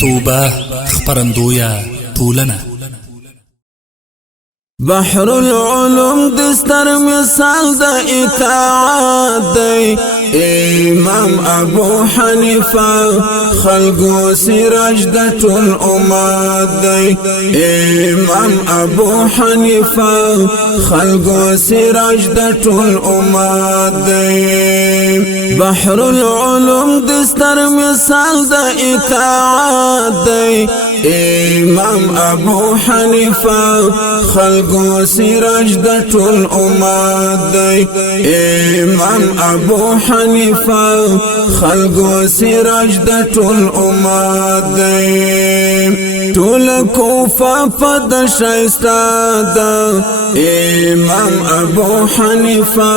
توبه خپرندویا ټولنه بحر العلوم دستر مثال د اطاعت دی امام ابو حنیفه خلقو سراج د ټول امت دی امام ابو حنیفه خلقو سراج د ټول امت دی بحر العلوم دستر مثال د اطاعت دی امام ابو حنیفه خلقو سراج د ټول امت دی امام ابو حنیفه خلقو سراج د ټول امت دی ټول کوفه په شایسته ده امام ابو حنیفه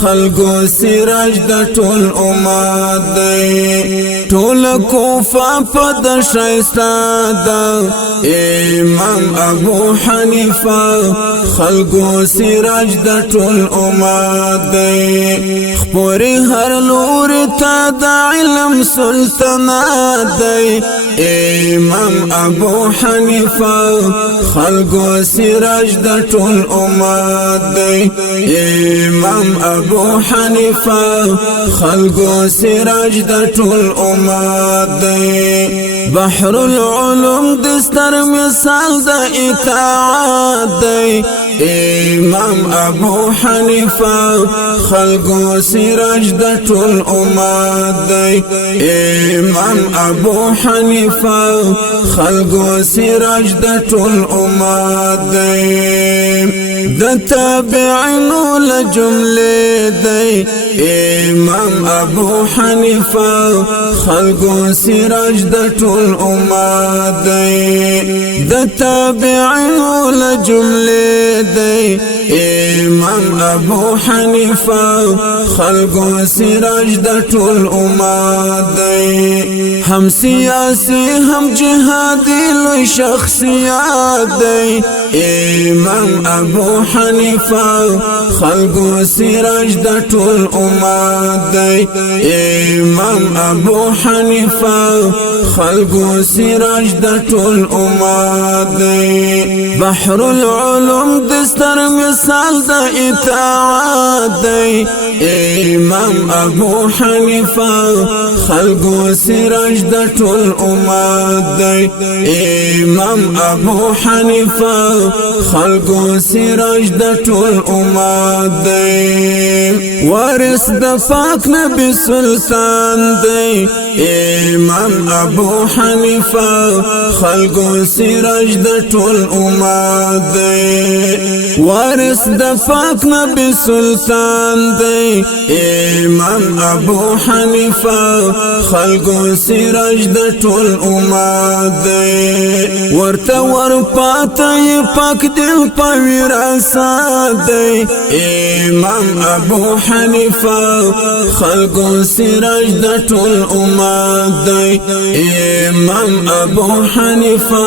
خلقو سراج د ټول امت دی ټول کوفه په شایسته ده امام ابو حنیفه خلقو سراج د ټول امت دی خپوري هر لور ته د علم سلطنت دی امام ابو حنیفه خلقو سراج د ټول امت دی امام ابو حنیفه خلقو سراج د ټول امت دی بحر العلوم دستر مثال د اطاعت دی امام ابو حنیفه خلقو سراج د ټول امت دی امام ابو حنیفه خلقو سراج د ټول امت دی د تابعینو لجمله دی امام ابو حنیفه خلقو سراج د ټول امت دی د تابعینو لجمله دی امام ابو حنیفه خلقو سراج د ټول امت دی هم سیاسی هم جهادی لوی شخصیت دی امام ابو حنیفه خلقو سراج د ټول امت دی امام ابو حنیفه خلقو سراج د ټول امت دی بحر العلوم دستر مثال د اطاعت دی امام ابو حنیفه خلقو سراج د ټول امت دی امام ابو حنیفه خلقو سراج د ټول امت دی وارث د پاک نبی سلطان دی امام ابو حنیفه خلقو سراج د ټول امت دی وارث د پاک نبی سلطان دی امام ابو حنیفه خلقو سراج د ټول امت دی ورته ورپاته پاک دل په وراثت دی امام ابو حنیفه خلقو سراج د ټول امت دی امام ابو حنیفه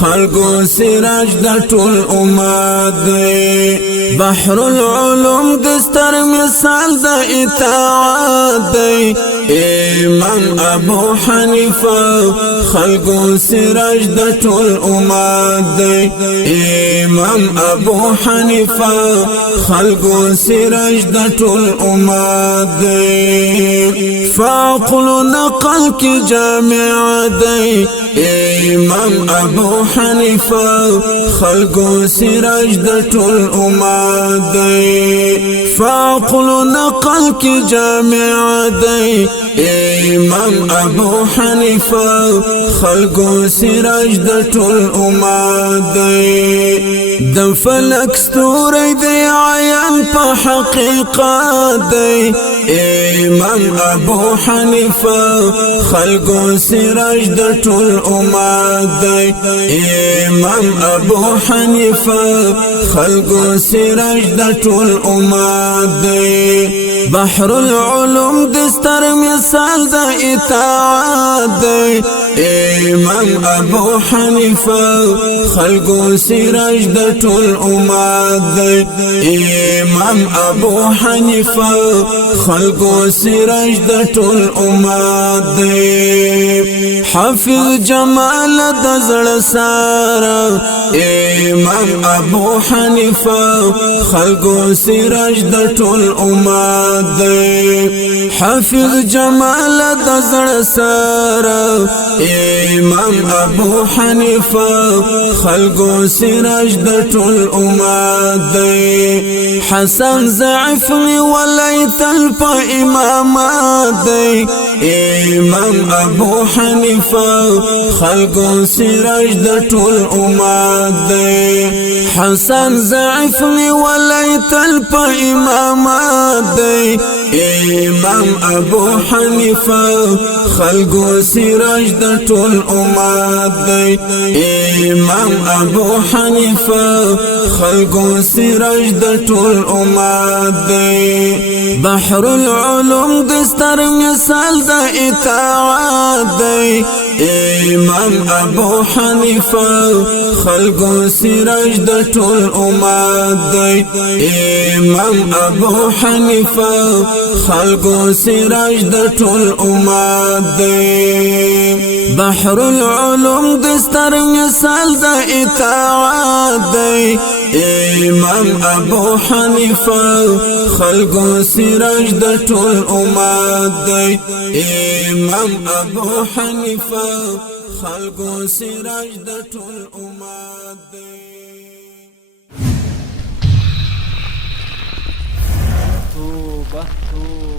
خلقو سراج د ټول امت دی بحر العلوم دستر مثال د اطاعت دی امام ابو حنیفه خلقو سراج د ټول امت دی امام ابو حنیفه خلقو سراج د ټول امت دی فعقل نقل کی جامع دی امام ابو حنیفه خلقو سراج د ټول امت دی فعقل نقل کی جامع دی امام ابو حنیفه خلقو سراج د ټول امت دی د فلک ستوری دی عیان په حقیقت دی امام ابو حنیفه خلقو سراج د ټول امت دی امام ابو حنیفه خلقو سراج د ټول امت دی بحر العلوم دستر مثال د اطاعت دی امام ابو حنیفه خلقو سراج د ټول امت دی امام ابو حنیفه خلقو سراج د ټول امت دی حافظ جمال د زړه سارا امام ابو حنیفه خلقو سراج د ټول امت دی حافظ جمال د زړه سارا امام ابو حنیفه خلقو سراج د ټول امت دی حسن ضعیف ولای تل په امامت دی امام ابو حنیفه خلقو سراج د ټول امت دی حسن ضعیف ولای تل په امامت دی امام ابو حنیفه خلقو سراج د ټول امت دی امام ابو حنیفه خلقو سراج د ټول امت دی بحر العلوم دستر مثال د اطاعت دی امام ابو حنیفه خلقو سراج د ټول امت دی امام ابو حنیفه خلقو سراج د ټول امت دی بحر العلوم دستر مثال د اطاعت دی امام ابو حنیفه خلقو سراج د ټول امت دی امام ابو حنیفه خلقو سراج د ټول امت دی توبه توبه